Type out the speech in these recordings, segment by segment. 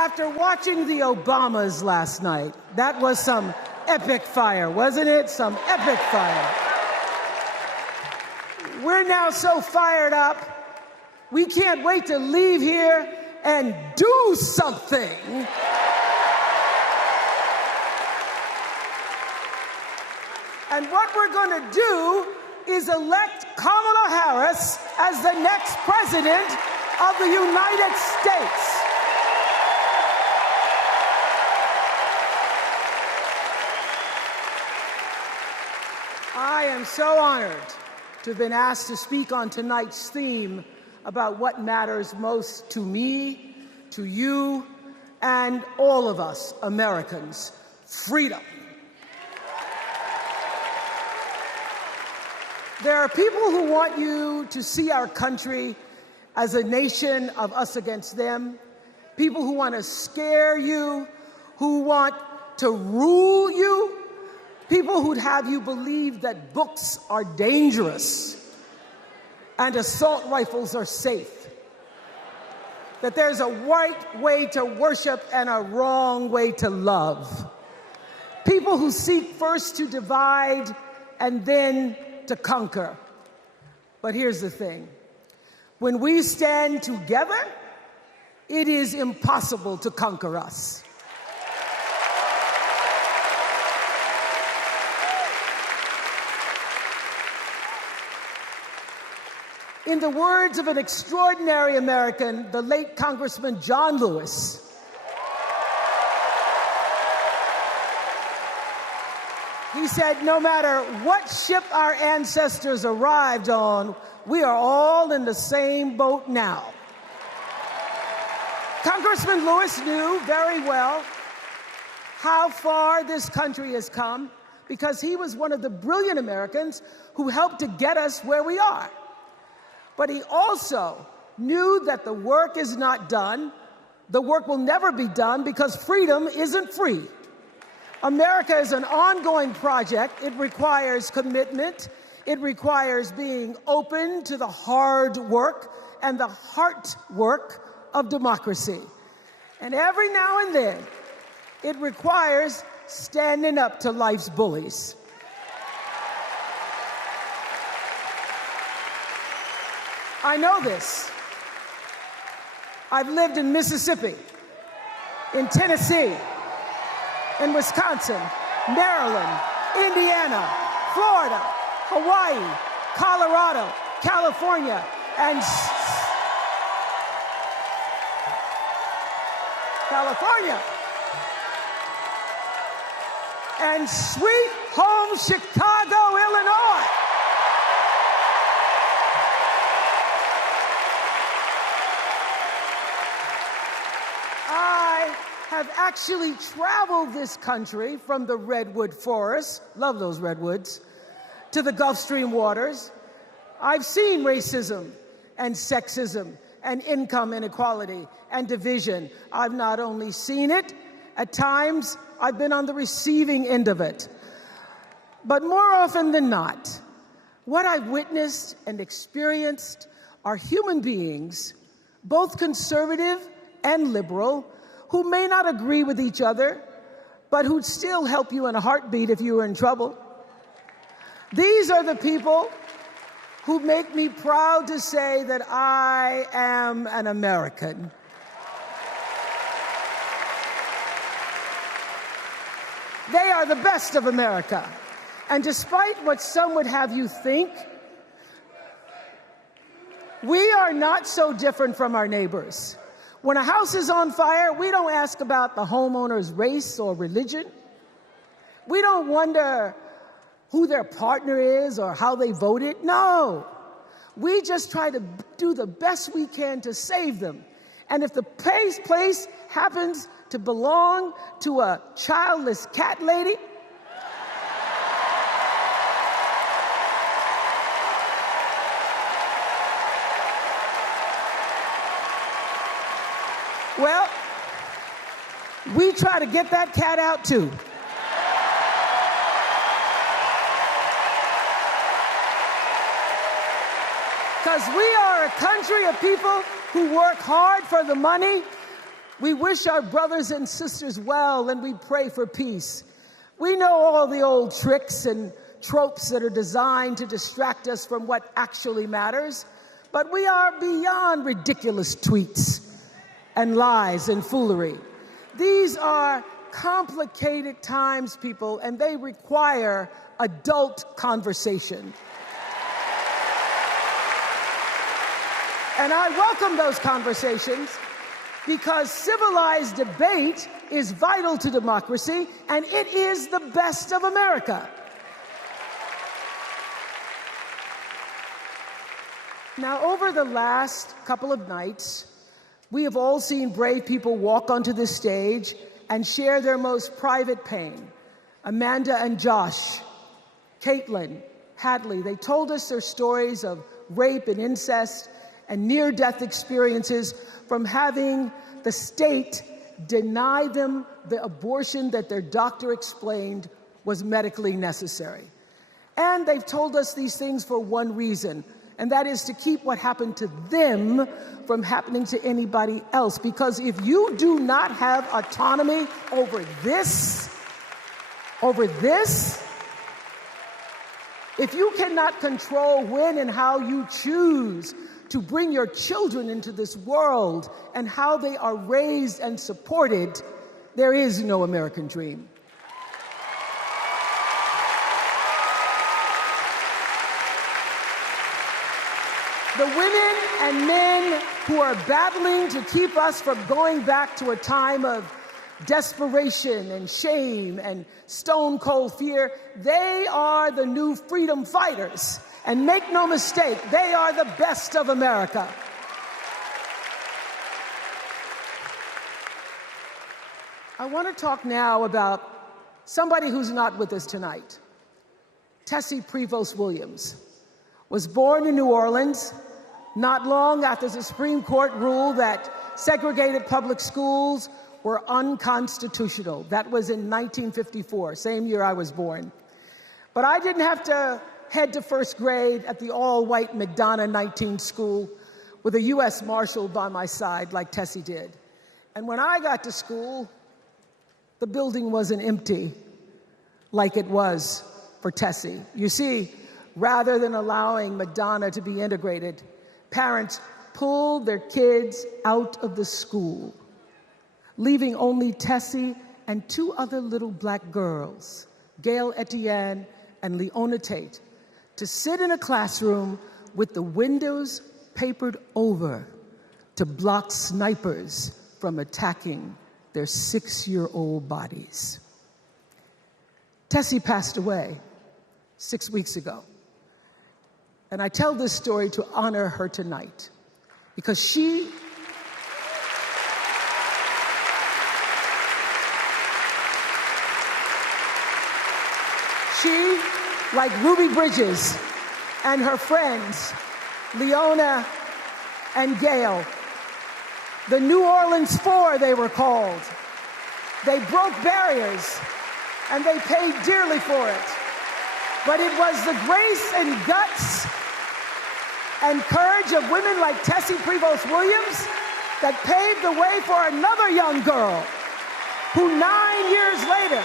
After watching the Obamas last night, that was some epic fire, wasn't it? Some epic fire. We're now so fired up, we can't wait to leave here and do something. And what we're going to do is elect Kamala Harris as the next president of the United States. I am so honored to have been asked to speak on tonight's theme about what matters most to me, to you, and all of us Americans: freedom. There are people who want you to see our country as a nation of us against them, people who want to scare you, who want to rule you, people who'd have you believe that books are dangerous and assault rifles are safe, that there's a right way to worship and a wrong way to love, people who seek first to divide and then to conquer. But here's the thing. When we stand together, it is impossible to conquer us. In the words of an extraordinary American, the late Congressman John Lewis, he said, no matter what ship our ancestors arrived on, we are all in the same boat now. Congressman Lewis knew very well how far this country has come because he was one of the brilliant Americans who helped to get us where we are. But he also knew that the work is not done. The work will never be done because freedom isn't free. America is an ongoing project. It requires commitment. It requires being open to the hard work and the heart work of democracy. And every now and then, it requires standing up to life's bullies. I know this. I've lived in Mississippi, in Tennessee, in Wisconsin, Maryland, Indiana, Florida, Hawaii, Colorado, California, and sweet home Chicago, Illinois. Have actually traveled this country from the redwood forests, love those redwoods, to the Gulf Stream waters. I've seen racism and sexism and income inequality and division. I've not only seen it, at times I've been on the receiving end of it. But more often than not, what I've witnessed and experienced are human beings, both conservative and liberal, who may not agree with each other, but who'd still help you in a heartbeat if you were in trouble. These are the people who make me proud to say that I am an American. They are the best of America. And despite what some would have you think, we are not so different from our neighbors. When a house is on fire, we don't ask about the homeowner's race or religion. We don't wonder who their partner is or how they voted. No. We just try to do the best we can to save them. And if the place happens to belong to a childless cat lady, well, we try to get that cat out too. Because we are a country of people who work hard for the money, We wish our brothers and sisters well, and we pray for peace. We know all the old tricks and tropes that are designed to distract us from what actually matters, but we are beyond ridiculous tweets and lies and foolery. These are complicated times, people, and they require adult conversation. And I welcome those conversations because civilized debate is vital to democracy, and it is the best of America. Now, over the last couple of nights, we have all seen brave people walk onto this stage and share their most private pain. Amanda and Josh, Caitlin, Hadley, they told us their stories of rape and incest and near-death experiences from having the state deny them the abortion that their doctor explained was medically necessary. And they've told us these things for one reason, and that is to keep what happened to them from happening to anybody else. Because if you do not have autonomy over this, if you cannot control when and how you choose to bring your children into this world and how they are raised and supported, there is no American dream. The women and men who are battling to keep us from going back to a time of desperation and shame and stone cold fear, they are the new freedom fighters. And make no mistake, they are the best of America. I want to talk now about somebody who's not with us tonight. Tessie Prevost Williams was born in New Orleans not long after the Supreme Court ruled that segregated public schools were unconstitutional. That was in 1954, same year I was born. But I didn't have to head to first grade at the all-white McDonough 19 school with a U.S. Marshal by my side like Tessie did. And when I got to school, the building wasn't empty like it was for Tessie. You see, rather than allowing McDonough to be integrated, parents pulled their kids out of the school, leaving only Tessie and two other little black girls, Gail Etienne and Leona Tate, to sit in a classroom with the windows papered over to block snipers from attacking their 6-year-old bodies. Tessie passed away 6 weeks ago. And I tell this story to honor her tonight because she like Ruby Bridges and her friends, Leona and Gail, the New Orleans Four they were called. They broke barriers and they paid dearly for it. But it was the grace and guts and courage of women like Tessie Prevost Williams that paved the way for another young girl who 9 years later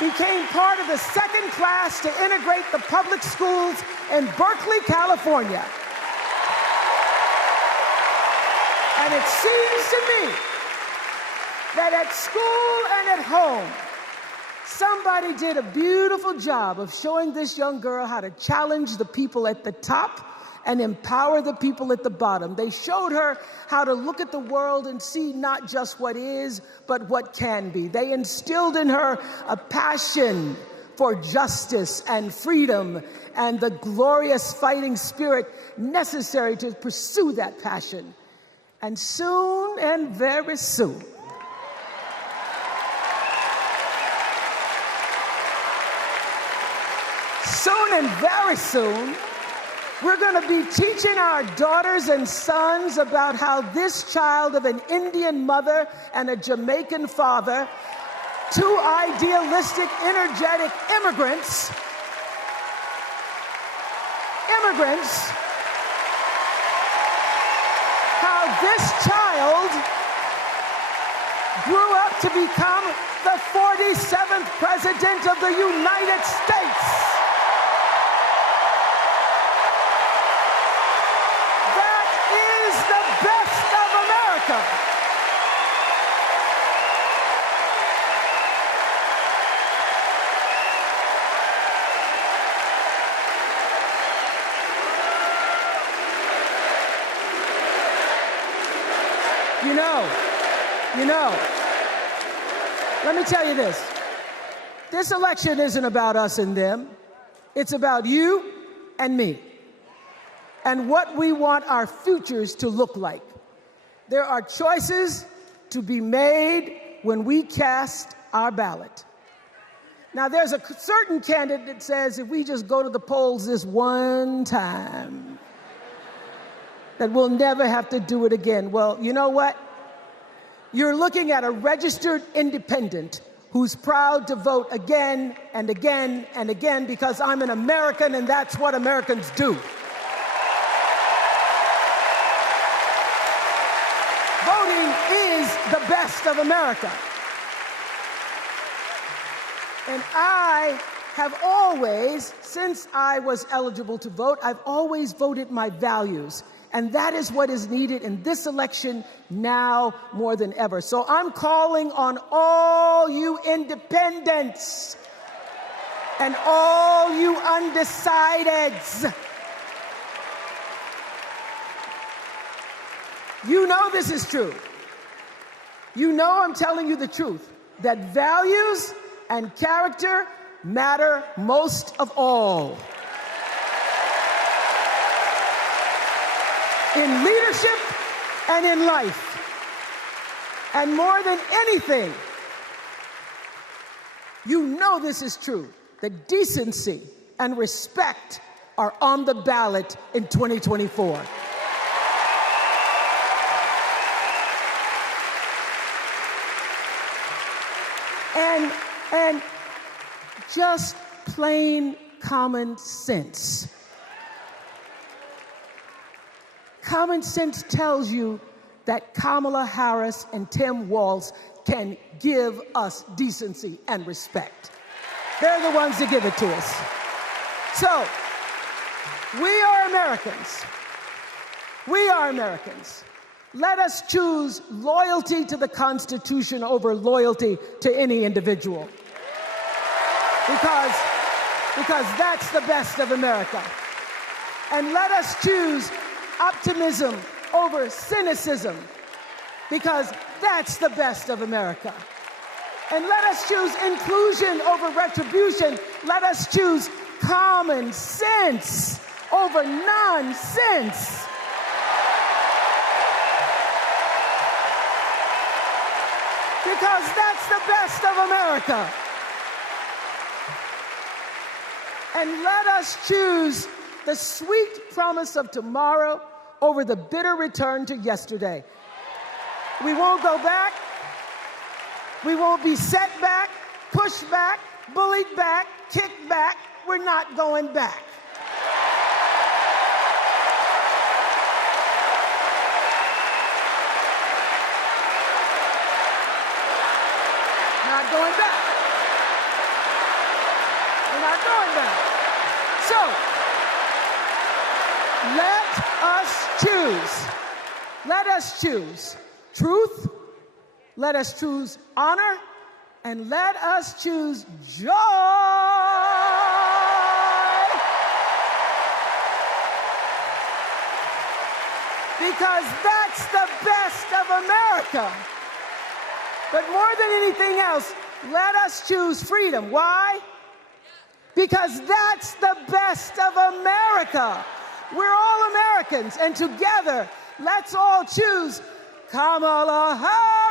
became part of the second class to integrate the public schools in Berkeley, California. And it seems to me that at school and at home, somebody did a beautiful job of showing this young girl how to challenge the people at the top and empower the people at the bottom. They showed her how to look at the world and see not just what is, but what can be. They instilled in her a passion for justice and freedom and the glorious fighting spirit necessary to pursue that passion. And soon, and very soon, very soon, we're going to be teaching our daughters and sons about how this child of an Indian mother and a Jamaican father, two idealistic, energetic immigrants, how grew up to become the 47th President of the United States. That is the best of America. You know, let me tell you this. This election isn't about us and them. It's about you and me and what we want our futures to look like. There are choices to be made when we cast our ballot. Now, there's a certain candidate that says if we just go to the polls this one time, that we'll never have to do it again. Well, you know what? You're looking at a registered independent who's proud to vote again and again and again because I'm an American and that's what Americans do. Voting is the best of America. And I have always, since I was eligible to vote, I've always voted my values. And that is what is needed in this election now more than ever. So I'm calling on all you independents and all you undecideds. You know this is true. You know I'm telling you the truth, that values and character matter most of all. In leadership and in life. And more than anything, you know this is true, that decency and respect are on the ballot in 2024. And just plain common sense. Common sense tells you that Kamala Harris and Tim Walz can give us decency and respect. They're the ones that give it to us. So, we are Americans. We are Americans. Let us choose loyalty to the Constitution over loyalty to any individual. Because that's the best of America. And let us choose optimism over cynicism, because that's the best of America. And let us choose inclusion over retribution. Let us choose common sense over nonsense. Because that's the best of America. And let us choose the sweet promise of tomorrow over the bitter return to yesterday. We won't go back. We won't be set back, pushed back, bullied back, kicked back. We're not going back. Not going back. We're not going back. So, let us choose. Let us choose truth. Let us choose honor. And let us choose joy. Because that's the best of America. But more than anything else, let us choose freedom. Why? Because that's the best of America. We're all Americans, and together, let's all choose Kamala Harris.